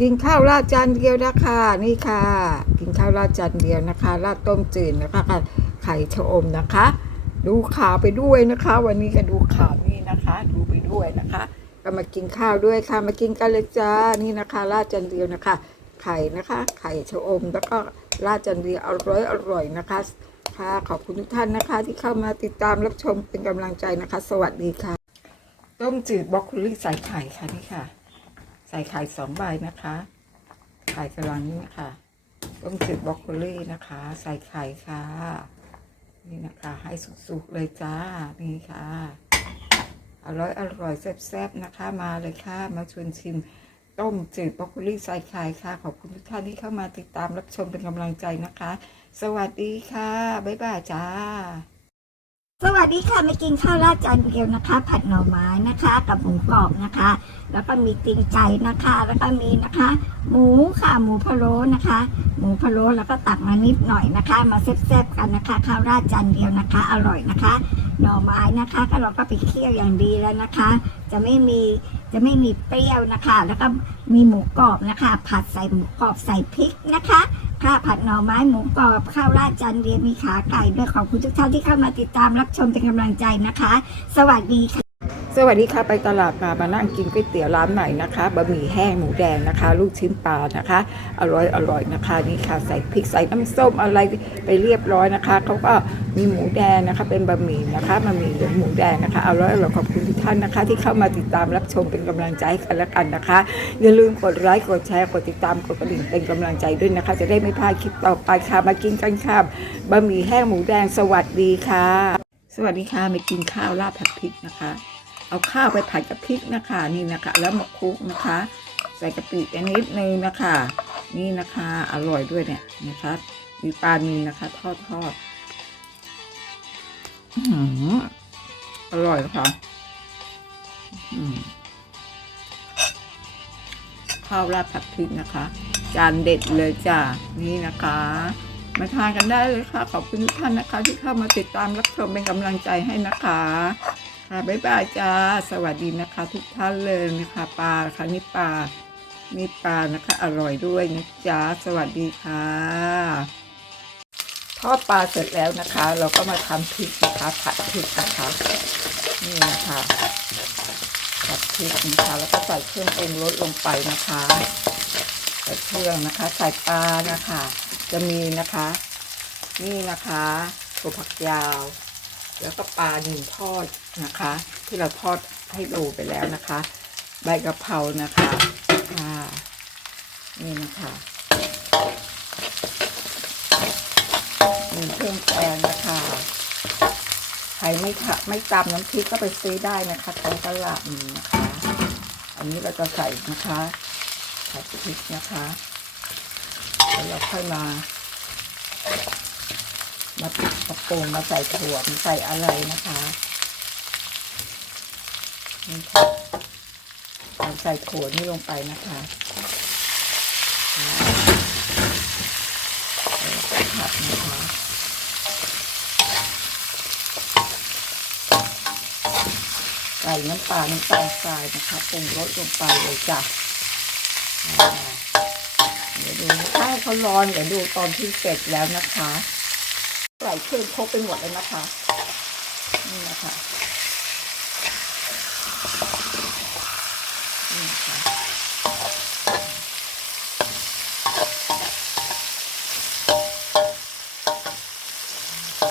กินข้าวราดจานเดียวนะคะนี่ค่ะ กินข้าวราดจานเดียวนะคะราดต้มจืดนะคะกับไข่ชะอมนะคะ ดูข่าวไปด้วยนะคะ วันนี้ก็ดูข่าวนี่นะคะ ดูไปด้วยนะคะ ก็มากินข้าวด้วยค่ะมากินกันเลยจ้านี่นะคะ ราดจานเดียวนะคะ ไข่นะคะ ไข่ชะอมแล้วก็ราดจานเดียวอร่อยอร่อยนะคะค่ะขอบคุณทุกท่านนะคะ ที่เข้ามาติดตามรับชมเป็นกำลังใจนะคะ สวัสดีค่ะ ต้มจืดบรอกโคลีใส่ไข่ค่ะนี่ค่ะ ใส่ไข่สองใบนะคะ ไข่กำลังนี้ค่ะ ต้มจืดบรอกโคลี่นะคะ ใส่ไข่ค่ะ นี่นะคะ ให้สุกๆเลยจ้า นี่ค่ะ อร่อยอร่อยแซ่บๆนะคะ มาเลยค่ะ มาชวนชิมต้มจืดบรอกโคลี่ใส่ไข่ค่ะ ขอบคุณทุกท่านที่เข้ามาติดตามรับชมเป็นกำลังใจนะคะ สวัสดีค่ะ บ๊ายบายจ้า สวัสดีค่ะมากินข้าวราดจานเดียวนะคะ ผัดหน่อไม้นะคะ กับหมูกรอบนะคะ แล้วก็มีตีนไก่นะคะ แล้วก็มีนะคะ หมูค่ะหมูพะโล้นะคะ หมูพะโล้แล้วก็ตักมานิดหน่อยนะคะ มาแซ่บๆกันนะคะ ข้าวราดจานเดียวนะคะ อร่อยนะคะ หน่อไม้นะคะ ก็เราก็ไปเคี่ยวอย่างดีแล้วนะคะ จะไม่มีจะไม่มีเปรี้ยวนะคะ แล้วก็มีหมูกรอบนะคะ ผัดใส่หมูกรอบใส่พริกนะคะ ค่ะผัดหน่อไม้หมูกรอบข้าวราดจานเรียมีขาไก่ด้วยขอบคุณทุกท่านที่เข้ามาติดตามรับชมเป็นกำลังใจนะคะ สวัสดีค่ะ สวัสดีค่ะ ไปตลาดมามานั่งกินก๋วยเตี๋ยวร้านไหนนะคะบะหมี่แห้งหมูแดงนะคะ ลูกชิ้นปลานะคะ อร่อยอร่อยนะคะนี่ค่ะใส่พริกใส่น้ำส้มอะไรไปเรียบร้อยนะคะเขาก็มีหมูแดงนะคะ เป็นบะหมี่นะคะบะหมี่เหลืองหมูแดงนะคะอร่อยอร่อยขอบคุณทุกท่านนะคะ ที่เข้ามาติดตามรับชมเป็นกำลังใจกันละกันนะคะ อย่าลืมกดไลค์กดแชร์กดติดตามกดกระดิ่งเป็นกำลังใจด้วยนะคะ จะได้ไม่พลาดคลิปต่อไปค่ะมากินกันค่ะบะหมี่แห้งหมูแดงสวัสดีค่ะ สวัสดีค่ะมากินข้าวราดผัดพริกนะคะ เอาข้าวไปผัดกับพริกนะคะนี่นะคะ แล้วมาคลุกนะคะ ใส่กะปิอันนิดนึงนะคะ นี่นะคะอร่อยด้วยเนี่ยนะคะมีปลานิลนะคะ ทอดทอดอื้อหือร่อยค่ะข้าวราดผัดพริกนะคะ จานเด็ดเลยจ้ะนี่นะคะมาทานกันได้เลยค่ะ ขอบคุณทุกท่านนะคะ ที่เข้ามาติดตามรับชมเป็นกำลังใจให้นะคะ ค่ะบ๊ายบายจ้า สวัสดีนะคะ ทุกท่านเลยนะคะปลาค่ะนี่ปลานี่ปลานะคะ อร่อยด้วยนะจ๊ะสวัสดีค่ะทอดปลาเสร็จแล้วนะคะ เราก็มาทำพริกนะคะผัดพริกนะคะนี่นะคะผัดพริกนะคะแล้วก็ใส่เครื่องปรุงรสลงไปนะคะใส่เครื่องนะคะใส่ปลานะคะ จะมีนะคะ นี่นะคะถั่วผักยาว แล้วก็ปลาหนึ่งทอดนะคะ ที่เราทอดให้ดูไปแล้วนะคะ ใบกะเพรานะคะค่ะนี่นะคะมีเครื่องแกงนะคะใครไม่ทะไม่ตำน้ำพริกก็ไปซื้อได้นะคะท้องตลาดมีนะคะ อันนี้เราจะใส่นะคะใส่พริกนะคะแล้วเราค่อยมา มาปิดกระโปรงมาใส่ถั่วมาใส่อะไรนะคะนี่ค่ะเราใส่ถั่วนี่ลงไปนะคะอ่าแล้วก็ผัดนะคะใส่น้ำปลา น้ำตาลทรายนะคะปรุงรสลงไปเลยจ้ะเดี๋ยวดูถ้าเขาร้อนเดี๋ยวดูตอนที่เสร็จแล้วนะคะ ใส่เครื่องครบไปหมดเลยนะคะ นี่นะคะนี่นะคะ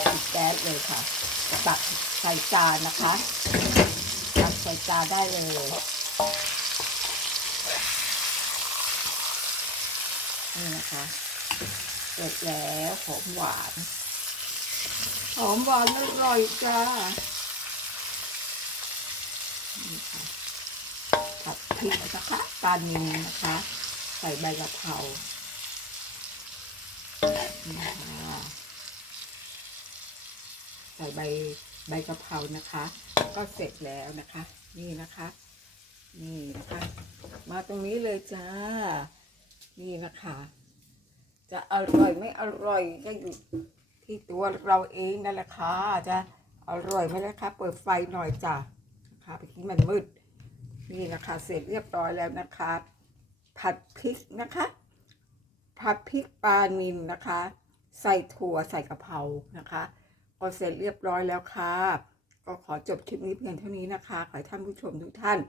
ปิดแก๊สเลยค่ะตักใส่จานนะคะตักใส่จานได้เลยนี่นะคะเสร็จแล้วหอมหวาน หอมหวานอร่อยจ้าผัดพริกนะคะปลานิลนะคะ ใส่ใบกะเพราใส่ใบใบกะเพรานะคะ ก็เสร็จแล้วนะคะ นี่นะคะ นี่นะคะ มาตรงนี้เลยจ้า นี่นะคะ จะอร่อยไม่อร่อยก็อยู่ ที่ตัวเราเองนั่นแหละค่ะจะอร่อยไหมนะคะ เปิดไฟหน่อยจ้ะนะคะเมื่อกี้มันมืด นี่นะคะ เสร็จเรียบร้อยแล้วนะคะ ผัดพริกนะคะ ผัดพริกปลานิลนะคะ ใส่ถั่วใส่กะเพรานะคะพอเสร็จเรียบร้อยแล้วค่ะ ก็ขอจบคลิปนี้เพียงเท่านี้นะคะ ขอให้ท่านผู้ชมทุกท่าน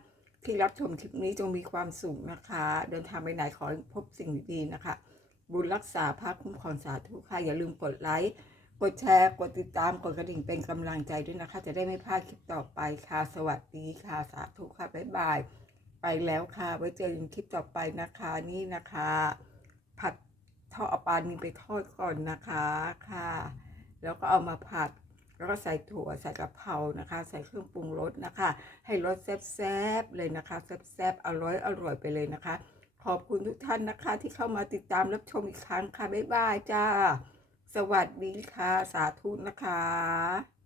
ที่รับชมคลิปนี้จงมีความสุขนะคะ เดินทางไปไหนขอพบสิ่งดีๆนะคะ บุญรักษาพระคุ้มครองสาธุค่ะ อย่าลืมกดไลค์ กดแชร์ กดติดตาม กดกระดิ่งเป็นกำลังใจด้วยนะคะ จะได้ไม่พลาดคลิปต่อไปค่ะ สวัสดีค่ะ สาธุค่ะ บ๊ายบาย ไปแล้วค่ะ ไว้เจอกันคลิปต่อไปนะคะ นี่นะคะ ผัดทอดอปลานิลไปทอดก่อนนะคะค่ะ แล้วก็เอามาผัดแล้วก็ใส่ถั่วใส่กะเพรานะคะ ใส่เครื่องปรุงรสนะคะ ให้รสแซ่บๆเลยนะคะแซ่บๆอร่อยอร่อยไปเลยนะคะ ขอบคุณทุกท่านนะคะที่เข้ามาติดตามรับชมอีกครั้งค่ะ บ๊ายบายจ้า สวัสดีค่ะ สาธุนะคะ